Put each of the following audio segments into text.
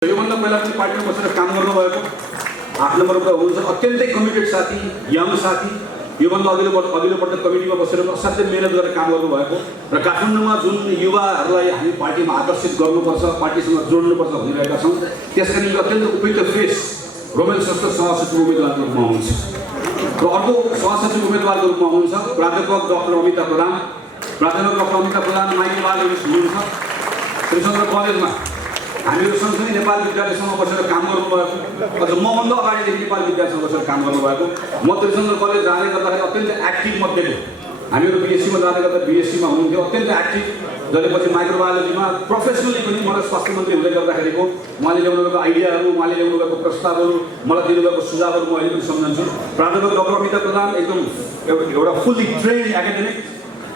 योभन्दा पहिला पनि पार्टीमा बसेर काम गर्नुभएको 8 नम्बरको हुनुहुन्छ अत्यन्तै कमिटेड साथी, यङ साथी। योभन्दा अघिल्लोपल्ट कमिटीमा बसेर असाध्यै मेहनत गरेर काम गर्नुभएको र काठमाडौँमा जुन युवाहरूलाई हामी पार्टीमा आकर्षित गर्नुपर्छ, पार्टीसँग जोड्नुपर्छ भनिरहेका छौँ, त्यसका निम्ति अत्यन्त उपयुक्त फेस रोमेल श्रेष्ठ सहसचिव उम्मेदवारको रूपमा हुनुहुन्छ। र अर्को सहसचिव उम्मेदवारको रूपमा हुनुहुन्छ प्राध्यापक डाक्टर अमिता प्रधान। प्राध्यापक डाक्टर अमिता प्रधान माइती बाल हुनुहुन्छ। त्रिशङ्कर कलेजमा हामीहरू सँगसँगै नेपाल विद्यालयसँग बसेर काम गर्नुभएको, अझ मभन्दा अगाडिदेखि नेपाल विद्यालयसँग बसेर काम गर्नुभएको। म त्रिशङ्कर कलेज जाँदै गर्दाखेरि अत्यन्त एक्टिभ मध्येको हामीहरू बिएससीमा जाँदै गर्दा बिएससीमा हुनुहुन्थ्यो, अत्यन्त एक्टिभ। जसले पछि माइक्रोबायोलोजीमा प्रोफेसनली पनि मलाई स्वास्थ्य मन्त्री हुँदै गर्दाखेरिको उहाँले ल्याउनु भएको आइडियाहरू, उहाँले ल्याउनु भएको प्रस्तावहरू, मलाई दिनुभएको सुझावहरू म अहिले पनि सम्झन्छु। प्राध्यापक डाक्टर अमिता प्रधान एकदम एउटा फुल्ली ट्रेन्ड एकाडेमिक,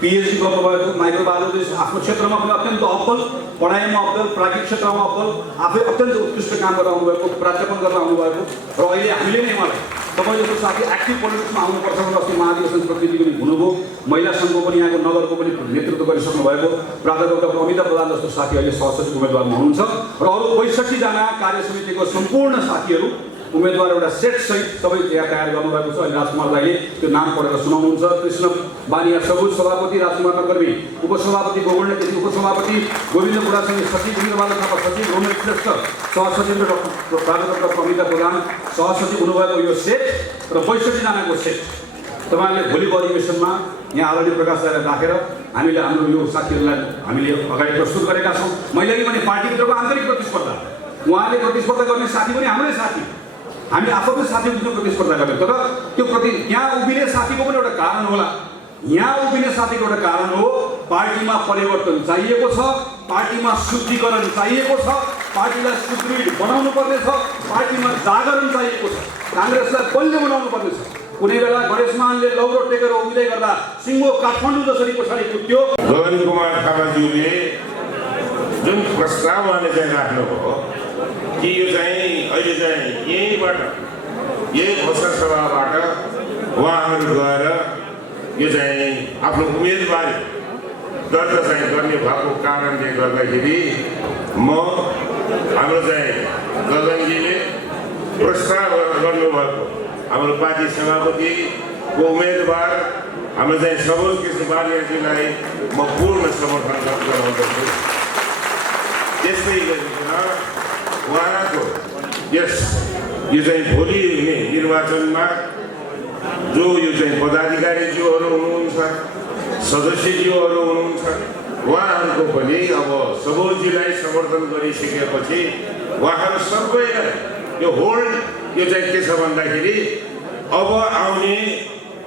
पिएचडी गर्नुभएको, माइक्रोबायोलोजिस्ट, आफ्नो क्षेत्रमा पनि अत्यन्त अब्बल, पढाइमा अब्बल, प्राज्ञिक क्षेत्रमा अब्बल, आफै अत्यन्त उत्कृष्ट काम गरेर आउनुभएको, प्राध्यापन गरेर आउनुभएको। र अहिले हामीले नै उहाँलाई तपाईँ जस्तो साथी एक्टिभ पोलिटिक्समा आउनुपर्छ भनेर अस्ति महाधिवेशन प्रतिनिधि पनि हुनुभयो, महिला सङ्घको पनि यहाँको नगरको पनि नेतृत्व गरिसक्नु भएको प्राध्यापक डाक्टर अमिता प्रधान जस्तो साथी अहिले सहसचिव उम्मेदवारमा हुनुहुन्छ। र अरू 65 जना कार्य समितिको सम्पूर्ण साथीहरू उम्मेदवार एउटा सेट सहित सबै तयार गर्नुभएको छ। अहिले राजकुमार दाइले त्यो नाम पढेर सुनाउनुहुन्छ। कृष्ण बानिया सबुज सभापति, राजकुमार कर्मी उपसभापति, गोवर्णन केसी उपसभापति, गोविन्द बुढासँगै सचिव, इन्द्रबहादुर थापा सचिव, रोमेल श्रेष्ठ सहसचिव र प्राध्यापक डाक्टर अमिता प्रधान सहसचिव हुनुभएको यो सेट र 65 जनाको सेट तपाईँहरूले भोलिको अधिवेशनमा यहाँ आदरणीय प्रकाश दाइलाई राखेर हामीले हाम्रो यो साथीहरूलाई हामीले अगाडि प्रस्तुत गरेका छौँ। मैले पनि पार्टीभित्रको आन्तरिक प्रतिस्पर्धा, उहाँले प्रतिस्पर्धा गर्ने साथी पनि हाम्रै साथी, हामी आफ्नो साथीको प्रतिस्पर्धा गर्ने, तर त्यो यहाँ उभिने साथीको पनि एउटा कारण होला। यहाँ उभिने साथीको एउटा कारण हो पार्टीमा परिवर्तन चाहिएको छ, पार्टीमा शुद्धिकरण चाहिएको छ, पार्टीलाई सुदृढ बनाउनु पर्नेछ, पार्टीमा जागरण चाहिएको छ, काङ्ग्रेसलाई बलियो बनाउनु पर्नेछ। कुनै बेला गणेशमानले लौरो टेकेर उभिँदै गर्दा सिङ्गो काठमाडौँ जसरी पछाडि कुद्यो। गगन कुमार थापाज्यूले जुन प्रस्ताव उहाँले चाहिँ राख्नुभयो कि यो चाहिँ अहिले चाहिँ यहीँबाट यही घोषणा सभाबाट उहाँहरू गएर यो चाहिँ आफ्नो उम्मेदवारी दर्ता चाहिँ गर्ने भएको कारणले गर्दाखेरि म हाम्रो चाहिँ गगनजीले प्रस्ताव गर्नुभएको हाम्रो पार्टी सभापतिको उम्मेदवार हाम्रो चाहिँ सबोज कृष्ण बानियाजीलाई म पूर्ण समर्थन गराउँदछु। त्यस्तै गरिकन उहाँको यो चाहिँ भोलि हुने निर्वाचनमा जो यो चाहिँ पदाधिकारीज्यूहरू हुनुहुन्छ, सदस्यज्यूहरू हुनुहुन्छ, उहाँहरूको पनि अब सबोजीलाई समर्थन गरिसकेपछि उहाँहरू सबैलाई यो होल्ड यो चाहिँ के छ भन्दाखेरि अब आउने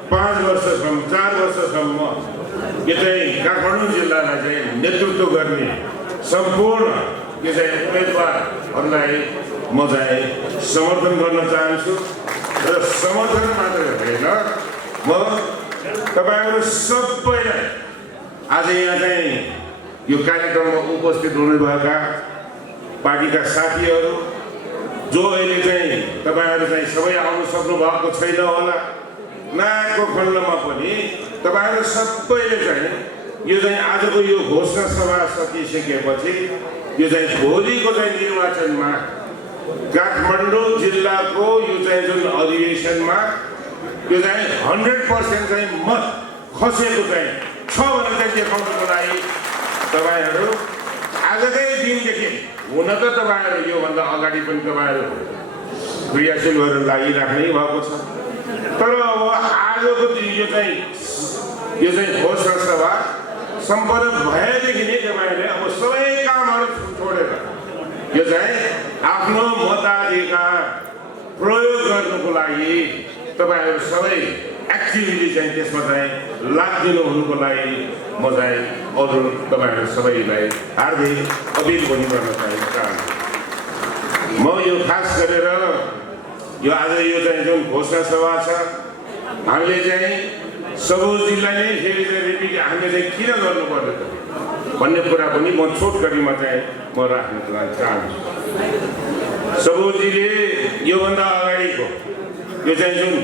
5 वर्षसम्म 4 वर्षसम्म यो चाहिँ काठमाडौँ जिल्लालाई चाहिँ नेतृत्व गर्ने सम्पूर्ण यो चाहिँ उम्मेदवारहरूलाई म चाहिँ समर्थन गर्न चाहन्छु। र समर्थन मात्र होइन, म तपाईँहरू सबैलाई आज यहाँ चाहिँ यो कार्यक्रममा उपस्थित हुनुभएका पार्टीका साथीहरू जो अहिले चाहिँ तपाईँहरू चाहिँ सबै आउनु सक्नु भएको छैन होला, नआएको खण्डमा पनि तपाईँहरू सबैले चाहिँ यो चाहिँ आजको यो घोषणा सभा सकिसकेपछि यो चाहिँ भोलिको चाहिँ निर्वाचनमा काठमाडौँ जिल्लाको यो चाहिँ जुन अधिवेशनमा यो चाहिँ 100% चाहिँ मत खसेको चाहिँ छ भनेर चाहिँ देखाउनको लागि तपाईँहरू आजकै दिनदेखि हुन त तपाईँहरू योभन्दा अगाडि पनि तपाईँहरू क्रियाशील भएर लागिराख्नै भएको छ, तर अब आजको दिन यो चाहिँ घोषणा सभा सम्पन्न भएदेखि नै तपाईँहरूले अब सबै कामहरू छोडेर यो चाहिँ आफ्नो मताधिकार प्रयोग गर्नुको लागि तपाईँहरू सबै एक्टिभिटी चाहिँ त्यसमा चाहिँ लाग्दिनु हुनुको लागि म चाहिँ अरू तपाईँहरू सबैलाई हार्दिक अपिल पनि गर्न चाहन्छु। म यो खास गरेर यो आज यो चाहिँ जुन घोषणा सभा छ हामीले चाहिँ सबोजीलाई नै फेरि चाहिँ रिपिट हामीले चाहिँ किन गर्नुपर्ने त भन्ने कुरा पनि म छोटकरीमा चाहिँ म राख्न चाहन्छु। सबोजीले योभन्दा अगाडिको यो चाहिँ जुन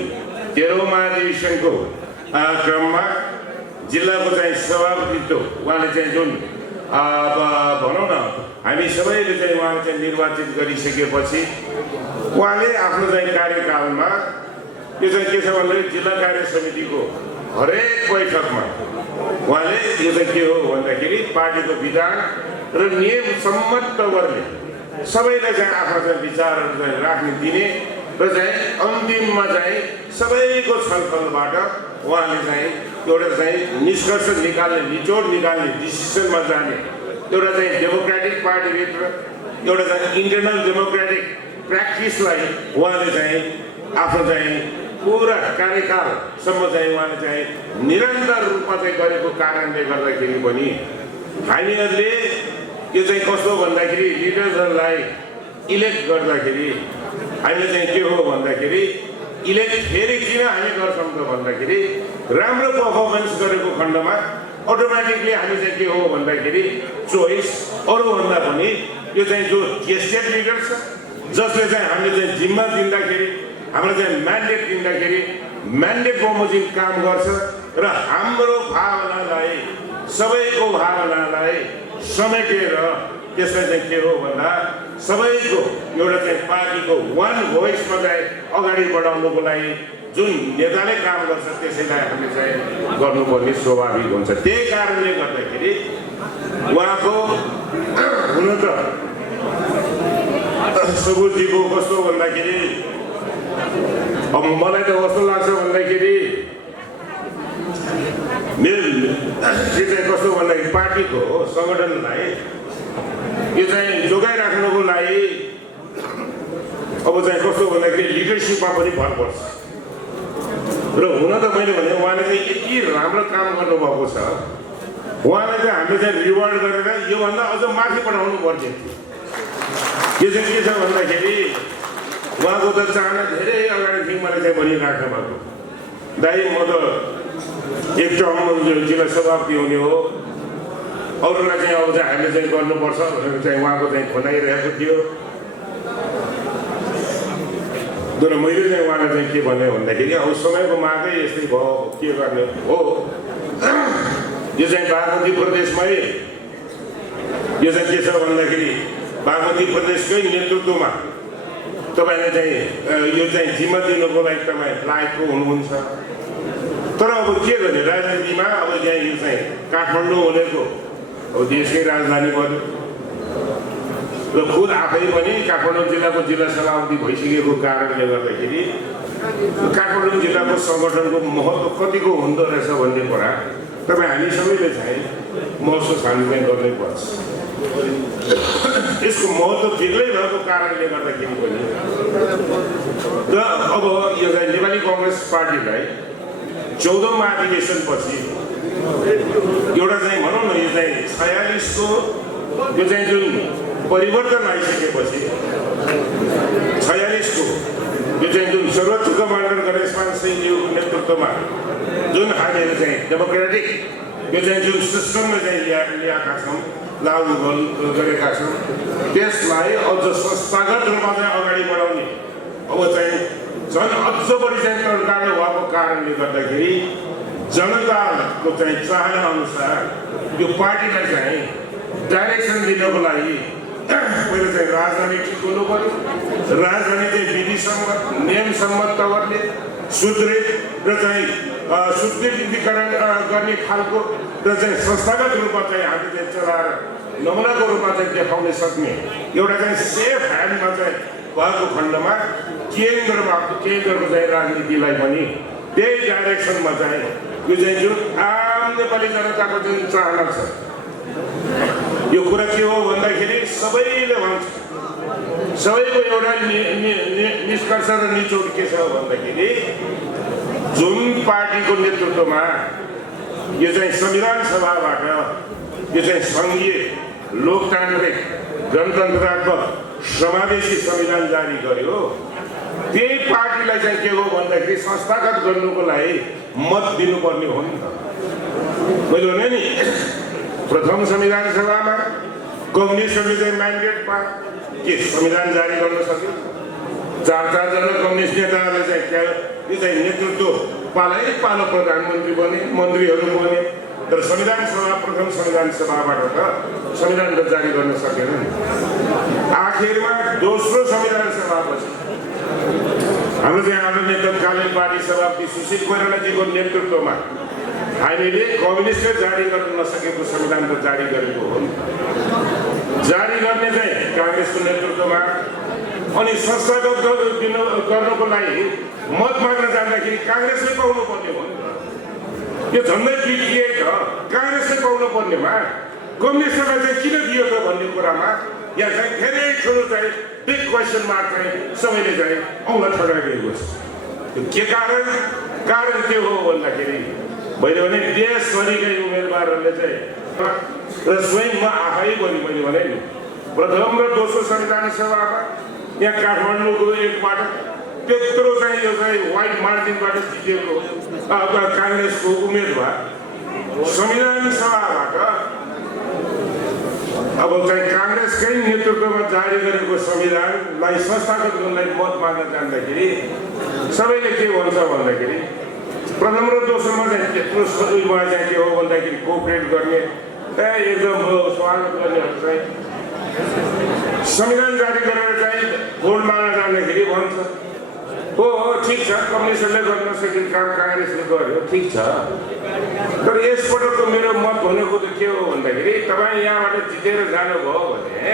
13औं महाधिवेशनको क्रममा जिल्लाको चाहिँ सभापतित्व उहाँले चाहिँ जुन भनौँ न हामी सबैले चाहिँ उहाँलाई चाहिँ निर्वाचित गरिसकेपछि उहाँले आफ्नो चाहिँ कार्यकालमा यो चाहिँ के छ भन्दाखेरि जिल्ला कार्य समितिको हरेक बैठकमा उहाँले यो चाहिँ के हो भन्दाखेरि पार्टीको विधान र नियम सम्मत तवरले सबैलाई चाहिँ आफ्नो चाहिँ विचारहरू चाहिँ राख्न दिने र चाहिँ अन्तिममा चाहिँ सबैको छलफलबाट उहाँले चाहिँ एउटा चाहिँ निष्कर्ष निकाल्ने निचोड निकाल्ने डिसिसनमा जाने एउटा चाहिँ डेमोक्रेटिक पार्टीभित्र एउटा चाहिँ इन्टरनल डेमोक्रेटिक प्र्याक्टिसलाई उहाँले चाहिँ आफ्नो चाहिँ पुरा कार्यकालसम्म चाहिँ उहाँले चाहिँ निरन्तर रूपमा चाहिँ गरेको कारणले गर्दाखेरि पनि हामीहरूले यो चाहिँ कस्तो भन्दाखेरि लिडर्सहरूलाई इलेक्ट गर्दाखेरि हामीले चाहिँ के हो भन्दाखेरि इलेक्ट फेरि किन हामी गर्छौँ त भन्दाखेरि राम्रो पर्फर्मेन्स गरेको खण्डमा अटोमेटिकली हामी चाहिँ के हो भन्दाखेरि चोइस अरूभन्दा पनि यो चाहिँ जो गेस्टेड लिडर छ जसले चाहिँ हामीले चाहिँ जिम्मा दिँदाखेरि हाम्रो चाहिँ म्यान्डेट दिँदाखेरि म्यान्डेट बमोजिम काम गर्छ र हाम्रो भावनालाई सबैको भावनालाई समेटेर त्यसलाई चाहिँ के हो भन्दा सबैको एउटा चाहिँ पार्टीको वान भोइसमा चाहिँ अगाडि बढाउनुको लागि जुन नेताले काम गर्छ त्यसैलाई हामीले चाहिँ गर्नुपर्ने स्वाभाविक हुन्छ। त्यही कारणले गर्दाखेरि उहाँको हुन त सबुजीको कस्तो भन्दाखेरि अब मलाई त कस्तो लाग्छ भन्दाखेरि मेरो चाहिँ कस्तो भन्दाखेरि पार्टीको सङ्गठनलाई यो चाहिँ जोगाइराख्नुको लागि अब चाहिँ कस्तो भन्दाखेरि लिडरसिपमा पनि भर पर्छ र हुन त मैले भने उहाँले चाहिँ यति राम्रो काम गर्नुभएको छ उहाँलाई चाहिँ हामीले चाहिँ रिवार्ड गरेर योभन्दा अझ माथि बढाउनु पर्ने यो चाहिँ के छ भन्दाखेरि उहाँको त चाहना धेरै अगाडिदेखि मैले चाहिँ भनिराख्नु भएको दाइ म त एक टर्म जिल्ला सभापति हुने हो अरूलाई चाहिँ अब चाहिँ हामीले चाहिँ गर्नुपर्छ भनेर चाहिँ उहाँको चाहिँ भनाइरहेको थियो तर मैले चाहिँ उहाँलाई चाहिँ के भने भन्दाखेरि अब समयको मागै यस्तै भयो के गर्ने हो यो चाहिँ बागमती प्रदेशमै यो चाहिँ के छ भन्दाखेरि बागमती प्रदेशकै नेतृत्वमा तपाईँले चाहिँ यो चाहिँ जिम्मा दिनुको लागि तपाईँ लायकको हुनुहुन्छ तर अब के गर्ने राजनीतिमा अब यहाँ यो चाहिँ काठमाडौँ भनेको अब देशकै राजधानी बन्यो र खुद आफै पनि काठमाडौँ जिल्लाको जिल्ला सभापति भइसकेको कारणले गर्दाखेरि काठमाडौँ जिल्लाको सङ्गठनको महत्त्व कतिको हुँदो रहेछ भन्ने कुरा तपाईँ हामी सबैले चाहिँ महसुस हामी चाहिँ गर्नै पर्छ। यसको महत्त्व बेग्लै भएको कारणले गर्दाखेरि पनि र अब यो चाहिँ नेपाली कङ्ग्रेस पार्टीलाई 14औं महाधिवेशनपछि एउटा चाहिँ भनौँ न यो चाहिँ 46को यो चाहिँ जुन परिवर्तन आइसकेपछि 46को यो चाहिँ जुन सर्वोच्च कमान्डर गणेशमान सिंहज्यूको नेतृत्वमा जुन हामीहरू चाहिँ डेमोक्रेटिक यो चाहिँ जुन सिस्टमले चाहिँ ल्याएका छौँ लागू गरेका छौँ त्यसलाई अझ संस्थागत रूपमा चाहिँ अगाडि बढाउने अब चाहिँ झन् अझ बढी चाहिँ तडकालो भएको कारणले गर्दाखेरि जनताको चाहिँ चाहना अनुसार यो पार्टीलाई चाहिँ डाइरेक्सन दिनको लागि पहिला चाहिँ राजधानी ठिक हुनु पर्यो राजधानी चाहिँ विधिसम्मत नियमसम्मत तवरले सुदृढ र चाहिँ सुदृढीकरण गर्ने खालको र चाहिँ संस्थागत रूपमा चाहिँ हामी चाहिँ चलाएर नमुनाको रूपमा चाहिँ देखाउन सक्ने एउटा चाहिँ सेफ ह्यान्डमा चाहिँ भएको खण्डमा केन्द्रको चाहिँ राजनीतिलाई पनि त्यही डाइरेक्सनमा चाहिँ यो चाहिँ जुन आम नेपाली जनताको जुन चाहना छ यो कुरा के हो भन्दाखेरि सबैले भन्छ सबैको एउटा निष्कर्ष र निचोड के छ भन्दाखेरि जुन पार्टीको नेतृत्वमा यो चाहिँ संविधान सभाबाट यो चाहिँ सङ्घीय लोकतान्त्रिक गणतन्त्रात्मक समावेशी संविधान जारी गर्यो त्यही पार्टीलाई चाहिँ के हो भन्दाखेरि संस्थागत गर्नुको लागि मत दिनुपर्ने हो नि त। मैले भने नि प्रथम संविधान सभामा कम्युनिस्टहरूले चाहिँ म्यान्डेट पाए के संविधान जारी गर्न सक्यो 4-4 जना कम्युनिस्ट नेताहरूले चाहिँ यो चाहिँ नेतृत्व पालो प्रधानमन्त्री बने मन्त्रीहरू बने तर संविधान सभा प्रथम संविधान सभाबाट त संविधान त जारी गर्न सकेन नि। आखिरमा दोस्रो संविधान सभापछि हाम्रो चाहिँ आदरणीय तत्कालीन पार्टी सभापति सुशील कोइरालाजीको नेतृत्वमा हामीले कम्युनिस्टले जारी गर्न नसकेको संविधान त जारी गरेको हो। जारी गर्ने चाहिँ काङ्ग्रेसको नेतृत्वमा, अनि संस्थागत गर्नको लागि मत माग्न जाँदाखेरि काङ्ग्रेसले पाउनु पर्ने हो नि त। यो झन्डै बिग्रिए त काङ्ग्रेसले पाउनु पर्नेमा कम्युनिस्टलाई चाहिँ किन दियो त भन्ने कुरामा यहाँ चाहिँ धेरै ठुलो चाहिँ बिग क्वेसन मार्क चाहिँ सबैले चाहिँ औँला ठडाइदिएको छ। के कारण के हो भन्दाखेरि मैले भने देशभरिकै उम्मेदवारहरूले चाहिँ र स्वयं म आफै पनि मैले भने नि प्रथम र दोस्रो संविधान सभामा यहाँ काठमाडौँको एकबाट त्यत्रो चाहिँ यो चाहिँ वाइड मार्जिनबाट जितेको काङ्ग्रेसको उम्मेदवार संविधान सभाबाट अब चाहिँ काङ्ग्रेसकै नेतृत्वमा जारी गरेको संविधानलाई संस्थागत गर्नलाई मत माग्न जाँदाखेरि सबैले के भन्छ भन्दाखेरि प्रथम र दोस्रोमा चाहिँ त्यत्रो उयोमा चाहिँ के हो भन्दाखेरि कोअपरेट गर्ने एकदम स्वागत गर्नेहरू चाहिँ संविधान जारी गरेर चाहिँ भोट माग्न जाँदाखेरि भन्छ हो ठिक छ, कम्युनिस्टले गर्न सकिने काम काङ्ग्रेसले गर्यो, ठिक छ। तर यसपटकको मेरो मत भनेको त के हो भन्दाखेरि तपाईँ यहाँबाट जितेर जानुभयो भने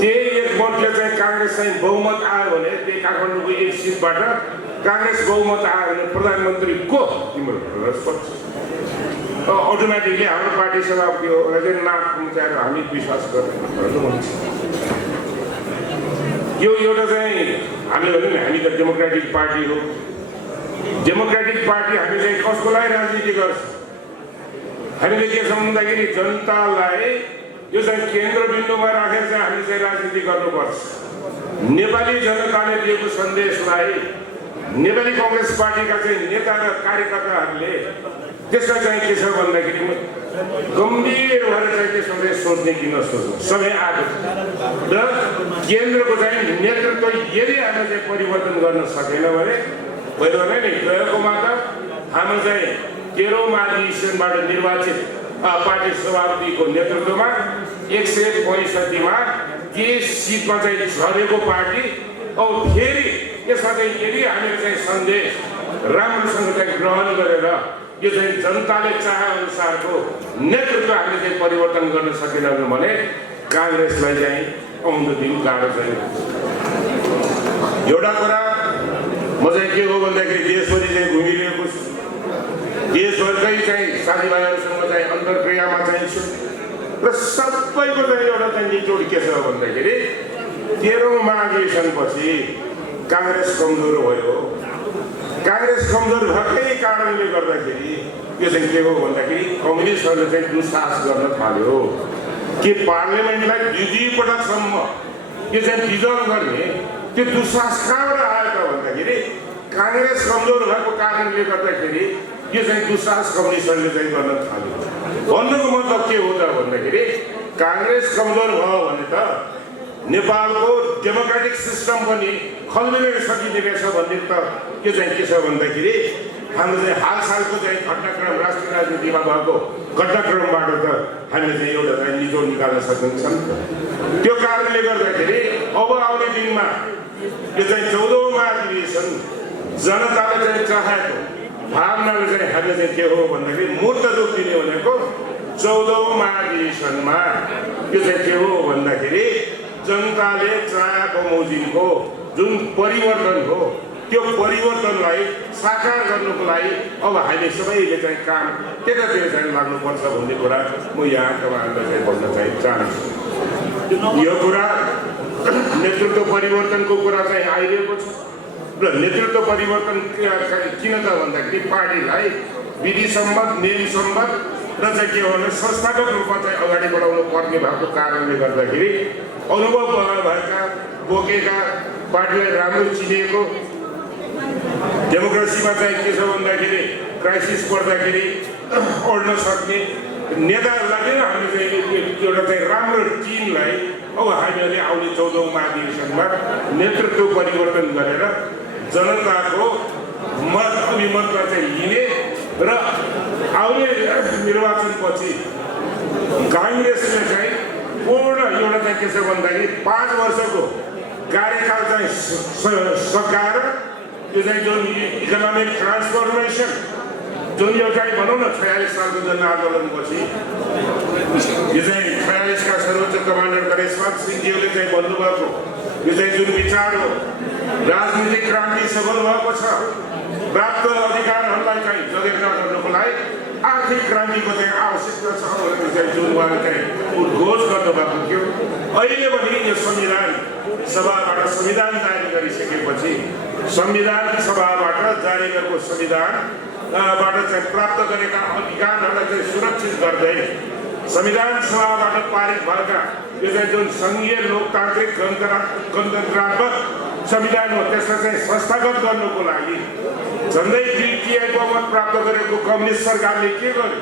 त्यही एक मतले चाहिँ काङ्ग्रेस चाहिँ बहुमत आयो भने त्यही काठमाडौँको एक सिटबाट काङ्ग्रेस बहुमत आयो भने प्रधानमन्त्री को तिम्रो अटोमेटिकली हाम्रो पार्टी सभापति हो भनेर नाक मुचाएर हामी विश्वास गर्दैन। यो एउटा चाहिँ हामीले भन्यो नि हामी त डेमोक्रेटिक पार्टी हो। डेमोक्रेटिक पार्टी हामी चाहिँ कसको लागि राजनीति गर्छ? हामीले के छ भन्दाखेरि जनतालाई यो चाहिँ केन्द्रबिन्दुमा राखेर चाहिँ हामी चाहिँ राजनीति गर्नुपर्छ। नेपाली जनताले दिएको सन्देशलाई नेपाली कङ्ग्रेस पार्टीका चाहिँ नेता र कार्यकर्ताहरूले त्यसलाई चाहिँ के छ भन्दाखेरि गम्भीर भएर चाहिँ त्यसमा चाहिँ सोच्ने कि नसोच्ने समय आएको र केन्द्रको चाहिँ नेतृत्व यदि हामीले चाहिँ परिवर्तन गर्न सकेन भने मैले भने नि गएकोमा त हाम्रो चाहिँ 13औं महाधिवेशनबाट निर्वाचित पार्टी सभापतिको नेतृत्वमा 165मा के सिटमा चाहिँ झरेको पार्टी अब फेरि यसमा चाहिँ यदि हामीले चाहिँ सन्देश राम्रोसँग चाहिँ ग्रहण गरेर यो चाहिँ जनताले चाहे अनुसारको नेतृत्व हामीले चाहिँ परिवर्तन गर्न सकेनौँ भने काङ्ग्रेसलाई चाहिँ आउँदो दिन गाह्रो चाहिँ एउटा कुरा म चाहिँ के हो भन्दाखेरि देशभरि चाहिँ घुमिरहेको छु। देशभरिकै चाहिँ साथीभाइहरूसँग चाहिँ अन्तर्क्रियामा चाहिँ छु र सबैको चाहिँ एउटा चाहिँ निचोड के छ भन्दाखेरि 13औं महाधिवेशनपछि काङ्ग्रेस कमजोर भयो। काङ्ग्रेस कमजोर भएकै कारणले गर्दाखेरि यो चाहिँ के हो भन्दाखेरि कम्युनिस्टहरूले चाहिँ दुस्साहस गर्न थाल्यो कि पार्लियामेन्टलाई 2 पटकसम्म यो चाहिँ डिजल्भ गर्ने त्यो दुस्साहस कहाँबाट आयो त भन्दाखेरि काङ्ग्रेस कमजोर भएको कारणले गर्दाखेरि यो चाहिँ दुस्साहस कम्युनिस्टहरूले चाहिँ गर्न थाल्यो। भन्नुको मतलब के हो त भन्दाखेरि काङ्ग्रेस कमजोर भयो भने त नेपालको डेमोक्रेटिक सिस्टम पनि खल्लिन सकिने रहेछ भन्ने त के चाहिँ के छ भन्दाखेरि हाम्रो चाहिँ हालसालको चाहिँ घटनाक्रम राष्ट्रिय राजनीतिमा भएको घटनाक्रमबाट त हामीले चाहिँ एउटा चाहिँ निचोड निकाल्न सकिन्छ। त्यो कारणले गर्दाखेरि अब आउने दिनमा यो चाहिँ 14औं महाधिवेशन जनताले चाहिँ चाहेको भावनाले चाहिँ हामीले चाहिँ के हो भन्दाखेरि मूर्त रूप दिने भनेको 14औं महाधिवेशनमा यो चाहिँ के हो भन्दाखेरि जनताले चाहेको बमोजिमको जुन परिवर्तन हो त्यो परिवर्तनलाई साकार गर्नुको लागि अब हामीले सबैले चाहिँ काम त्यतातिर चाहिँ लाग्नुपर्छ भन्ने कुरा म यहाँ तपाईँहरूलाई चाहिँ भन्न चाहिँ चाहन्छु। यो कुरा नेतृत्व परिवर्तनको कुरा चाहिँ आइरहेको छ र नेतृत्व परिवर्तन किन त भन्दाखेरि पार्टीलाई विधि सम्मत नियम सम्मत र चाहिँ के भने संस्थागत रूपमा चाहिँ अगाडि बढाउनु पर्ने भएको कारणले गर्दाखेरि अनुभव भएका बोकेका पार्टीलाई राम्रो चिनिएको डेमोक्रेसीमा चाहिँ के छ भन्दाखेरि क्राइसिस पर्दाखेरि अड्न सक्ने नेताहरूलाई नै हामीले चाहिँ एउटा चाहिँ राम्रो टिमलाई अब हामीले आउने 14औं महाधिवेशनमा नेतृत्व परिवर्तन गरेर जनताको मत अभिमतमा चाहिँ लिने र आउने निर्वाचनपछि काङ्ग्रेसले चाहिँ पूर्ण एउटा चाहिँ के छ भन्दाखेरि 5 वर्षको कार्यकाल चाहिँ सकाएर यो चाहिँ जुन इकोनोमिक ट्रान्सफर्मेसन जुन यो चाहिँ भनौँ न 46 सालको जनआन्दोलनपछि यो चाहिँ 46 का सर्वोच्च कमान्डर गणेशपाल सिंहज्यूले चाहिँ भन्नुभएको यो चाहिँ जुन विचार हो राजनीतिक क्रान्ति सफल भएको छ प्राप्त अधिकारहरूलाई चाहिँ जगेर्ना गर्नको लागि आर्थिक क्रान्तिको चाहिँ आवश्यकता छ भनेर चाहिँ जुन उहाँले चाहिँ उद्घोष गर्नुभएको थियो। अहिले पनि यो संविधान सभाबाट संविधान जारी गरिसकेपछि संविधान सभाबाट जारी गरेको संविधानबाट चाहिँ प्राप्त गरेका अधिकारहरूलाई चाहिँ सुरक्षित गर्दै संविधान सभाबाट पारित भएका यो चाहिँ जुन सङ्घीय लोकतान्त्रिक गणतन्त्रात्मक संविधान हो त्यसलाई चाहिँ संस्थागत गर्नुको लागि झन्डै द्वितीय बहुमत प्राप्त गरेको कम्युनिस्ट सरकारले के गर्यो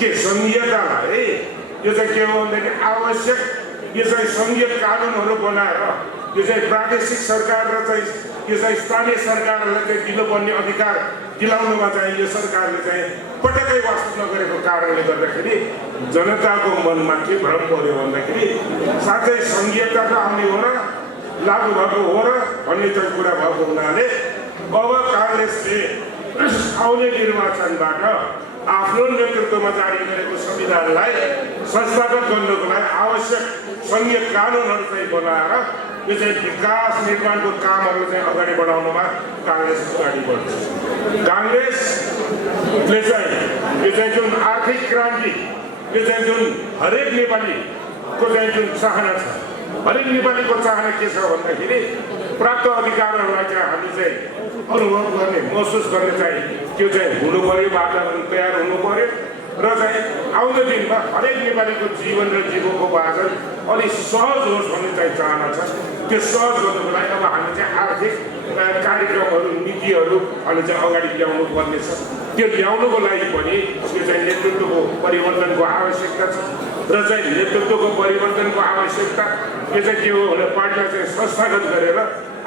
के सङ्घीयतालाई यो चाहिँ के हो भन्दाखेरि आवश्यक यो चाहिँ सङ्घीय कानुनहरू बनाएर यो चाहिँ प्रादेशिक सरकार र चाहिँ यो चाहिँ स्थानीय सरकारहरूलाई चाहिँ दिनुपर्ने अधिकार दिलाउनुमा चाहिँ यो सरकारले चाहिँ पटक्कै वास्तव नगरेको कारणले गर्दाखेरि जनताको मनमा के भ्रम पर्यो भन्दाखेरि साथै सङ्घीयता त आउने हो र लागू भएको हो र भन्ने चाहिँ कुरा भएको हुनाले अब काङ्ग्रेसले आउने निर्वाचनबाट आफ्नो नेतृत्वमा जारी गरेको संविधानलाई संस्थागत गर्नको लागि आवश्यक सङ्घीय कानुनहरू चाहिँ बनाएर यो चाहिँ विकास निर्माणको कामहरू चाहिँ अगाडि बढाउनमा काङ्ग्रेस अगाडि बढ्छ। काङ्ग्रेसले चाहिँ यो चाहिँ जुन आर्थिक क्रान्ति यो चाहिँ जुन हरेक नेपालीको चाहिँ जुन चाहना छ हरेक नेपालीको चाहना के छ भन्दाखेरि प्राप्त अधिकारहरूलाई चाहिँ हामी चाहिँ अनुभव गर्ने महसुस गर्ने चाहिँ त्यो चाहिँ हुनु पर्यो वातावरण तयार हुनु पर्यो र चाहिँ आउँदो दिनमा हरेक नेपालीको जीवन र जीवकोपार्जन अलिक सहज होस् भन्ने चाहिँ चाहना छ। त्यो सहज गर्नुको लागि अब हामी चाहिँ आर्थिक कार्यक्रमहरू नीतिहरू अनि चाहिँ अगाडि ल्याउनु पर्ने छ। त्यो ल्याउनुको लागि पनि यो चाहिँ नेतृत्वको परिवर्तनको आवश्यकता छ र चाहिँ नेतृत्वको परिवर्तनको आवश्यकता यो चाहिँ के हो भने पार्टीलाई चाहिँ संस्थागत गरेर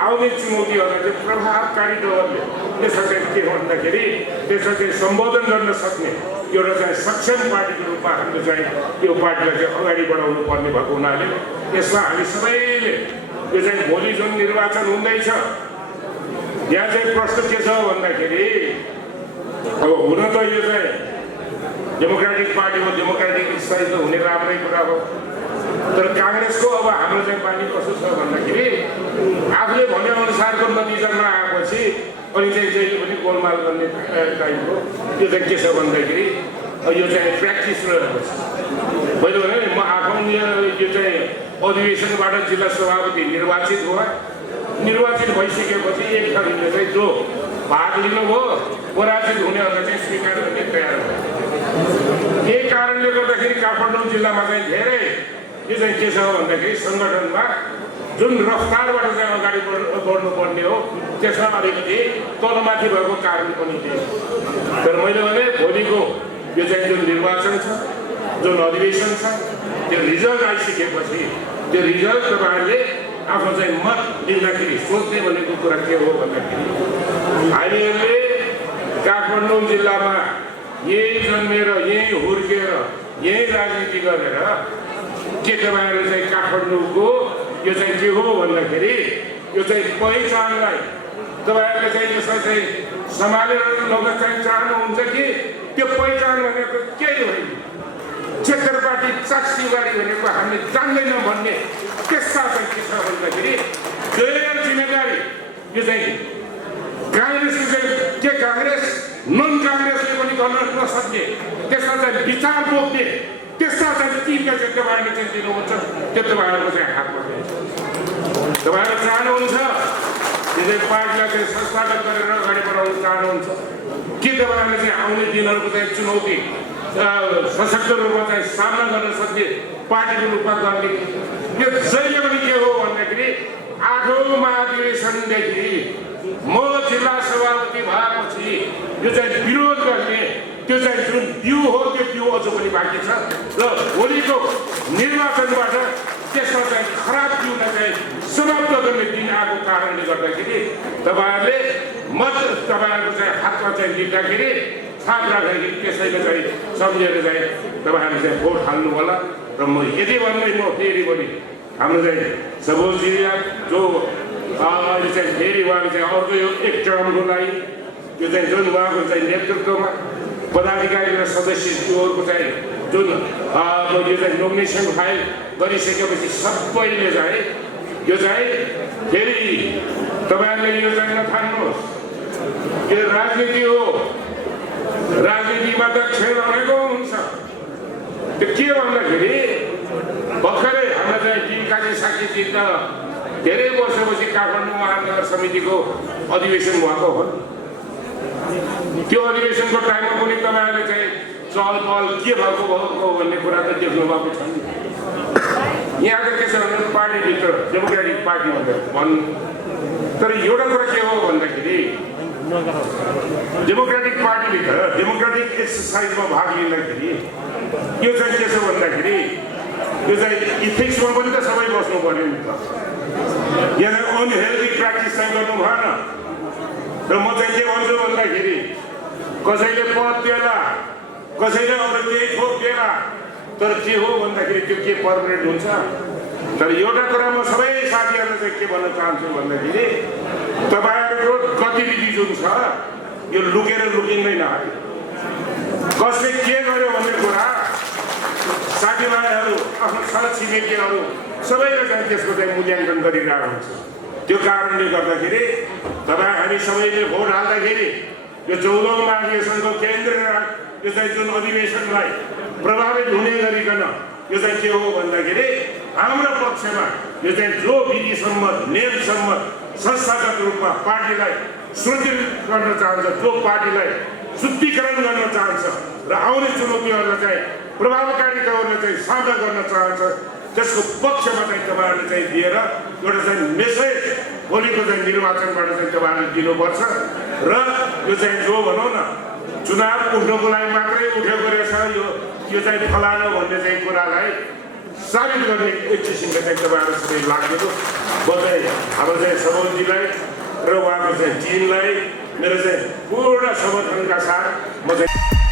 आउने चुनौतीहरूलाई चाहिँ प्रभावकारी ढङ्गले त्यसलाई चाहिँ के भन्दाखेरि त्यसलाई चाहिँ सम्बोधन गर्न सक्ने एउटा चाहिँ सक्षम पार्टीको रूपमा हामीले चाहिँ यो पार्टीलाई चाहिँ अगाडि बढाउनु पर्ने भएको हुनाले यसमा हामी सबैले यो चाहिँ भोलि जुन निर्वाचन हुँदैछ यहाँ चाहिँ प्रश्न के छ भन्दाखेरि अब हुन त यो चाहिँ डेमोक्रेटिक पार्टी हो डेमोक्रेटिक स्टाइल त हुने राम्रै कुरा हो तर काङ्ग्रेसको अब हाम्रो चाहिँ पार्टी कस्तो छ भन्दाखेरि आफूले भनेअनुसारको नतिजा नआएपछि अनि चाहिँ जहिले पनि गोलमाल गर्ने टाइपको त्यो चाहिँ के छ भन्दाखेरि यो चाहिँ प्र्याक्टिस रहेको छ। मैले भने नि म आफू यो चाहिँ अधिवेशनबाट जिल्ला सभापति निर्वाचित भइसकेपछि एक थरीले चाहिँ जो भाग लिनुभयो पराजित हुनेहरूलाई चाहिँ स्वीकार गर्ने तयार भयो। यही कारणले गर्दाखेरि काठमाडौँ जिल्लामा चाहिँ धेरै यो चाहिँ के छ भन्दाखेरि सङ्गठनमा जुन रफ्तारबाट चाहिँ अगाडि बढ्नुपर्ने हो त्यसमा अलिकति तलमाथि भएको कारण पनि थियो। तर मैले भने भोलिको यो चाहिँ जुन निर्वाचन छ जुन अधिवेशन छ त्यो रिजल्ट आइसकेपछि त्यो रिजल्ट तपाईँहरूले आफ्नो चाहिँ मत दिँदाखेरि सोच्ने भनेको कुरा के हो भन्दाखेरि हामीहरूले काठमाडौँ जिल्लामा यही जन्मेर यही हुर्केर यही राजनीति गरेर के तपाईँहरू चाहिँ काठमाडौँको यो चाहिँ के हो भन्दाखेरि यो चाहिँ पहिचानलाई तपाईँहरूले चाहिँ यसलाई चाहिँ सम्हालेर लगाउन चाहिँ चाहनुहुन्छ कि त्यो पहिचान भनेको केही होइन क्षेत्र पार्टी चाक्सीबारी भनेको हामीले जान्दैनौँ भन्ने त्यस्ता चाहिँ के छ भन्दाखेरि गैर जिम्मेदारी यो चाहिँ काङ्ग्रेसले चाहिँ के काङ्ग्रेस नन काङ्ग्रेसले पनि गर्न नसक्ने त्यसमा चाहिँ विचार बोक्ने त्यस्ता चाहिँ तिनका चाहिँ तपाईँहरूले चाहिँ दिनुहुन्छ त्यो तपाईँहरूको चाहिँ हातमा तपाईँहरू चाहनुहुन्छ यो चाहिँ पार्टीलाई चाहिँ संस्थागत गरेर अगाडि बढाउन चाहनुहुन्छ के तपाईँहरूले चाहिँ आउने दिनहरूको चाहिँ चुनौती सशक्त रूपमा चाहिँ सामना गर्न सक्ने पार्टीको रूपमा गर्ने यो जहिले पनि के हो भन्दाखेरि 8औं महाधिवेशनदेखि म जिल्ला सभापति भएपछि यो चाहिँ विरोध गर्ने त्यो चाहिँ जुन बिउ हो त्यो बिउ अझ पनि बाँकी छ र भोलिको निर्वाचनबाट त्यसमा चाहिँ खराब बिउलाई चाहिँ समाप्त गर्ने दिन आएको कारणले गर्दाखेरि तपाईँहरूले मत तपाईँहरूको चाहिँ हातमा चाहिँ लिँदाखेरि थाहा राख्दाखेरि त्यसैले चाहिँ सम्झेर चाहिँ तपाईँहरूले चाहिँ भोट हाल्नु होला र म यति भन्दै म फेरि पनि हाम्रो चाहिँ सबोजी जो अहिले चाहिँ फेरि उहाँले चाहिँ अर्को यो एक टर्मको लागि यो चाहिँ जुन उहाँको चाहिँ नेतृत्वमा पदाधिकारी र सदस्यहरूको चाहिँ जुन यो चाहिँ नोमिनेसन फाइल गरिसकेपछि सबैले चाहिँ यो चाहिँ फेरि तपाईँहरूले यो चाहिँ नथान्नुहोस् यो राजनीति हो राजनीतिमा त खेल भनेको हुन्छ त्यो के भन्दाखेरि भर्खरै हाम्रो चाहिँ टिमकाजी साक्षी त धेरै वर्षपछि काठमाडौँ महानगर समितिको अधिवेशन भएको हो त्यो अधिवेशनको टाइममा पनि तपाईँहरूले चाहिँ चहल पहल के भएको भन्ने कुरा त देख्नु भएको छ नि यहाँ त के छ भने पार्टीभित्र डेमोक्रेटिक पार्टी भनेर भन्नु तर एउटा कुरा के हो भन्दाखेरि डेमोक्रेटिक पार्टीभित्र डेमोक्रेटिक एक्सर्साइजमा भाग लिँदाखेरि यो चाहिँ के छ भन्दाखेरि यो चाहिँ इथिक्समा पनि त सबै बस्नु पर्यो नि त यहाँ अनहेल्दी प्र्याक्टिस चाहिँ गर्नु भएन र म चाहिँ के भन्छु भन्दाखेरि कसैले पद दिएला कसैले अरू केही थोक दिएला तर के हो भन्दाखेरि त्यो के पर्मनेन्ट हुन्छ तर एउटा कुरा म सबै साथीहरूलाई चाहिँ के भन्न चाहन्छु भन्दाखेरि तपाईँहरूको गतिविधि जुन छ यो लुकेर लुकिँदैन है कसले के गर्यो भन्ने कुरा साथीभाइहरू आफ्नो छरछिमेकीहरू सबैले चाहिँ त्यसको चाहिँ मूल्याङ्कन गरिरहेको हुन्छ त्यो कारणले गर्दाखेरि तपाईँ हामी सबैले भोट हाल्दाखेरि यो 14औं महाधिवेशनको केन्द्रीय यो चाहिँ जुन अधिवेशनलाई प्रभावित हुने गरिकन यो चाहिँ के हो भन्दाखेरि हाम्रो पक्षमा यो चाहिँ जो विधि सम्मत नियम सम्मत संस्थागत रूपमा पार्टीलाई सुदृढ गर्न चाहन्छ जो पार्टीलाई शुद्धिकरण गर्न चाहन्छ र आउने चुनौतीहरूलाई चाहिँ प्रभावकारिताहरूलाई चाहिँ साझा गर्न चाहन्छ त्यसको पक्षमा चाहिँ तपाईँहरूले चाहिँ दिएर एउटा चाहिँ मेसेज भोलिको चाहिँ निर्वाचनबाट चाहिँ तपाईँहरूले दिनुपर्छ र यो चाहिँ जो भनौँ न चुनाव उठ्नको लागि मात्रै उठेको रहेछ यो चाहिँ फलानु भन्ने चाहिँ कुरालाई साबित गर्ने एक किसिमले चाहिँ तपाईँहरू सबै लाग्दिनु म चाहिँ हाम्रो चाहिँ सबोजीलाई र उहाँको चाहिँ टिमलाई मेरो चाहिँ पूर्ण समर्थनका साथ म चाहिँ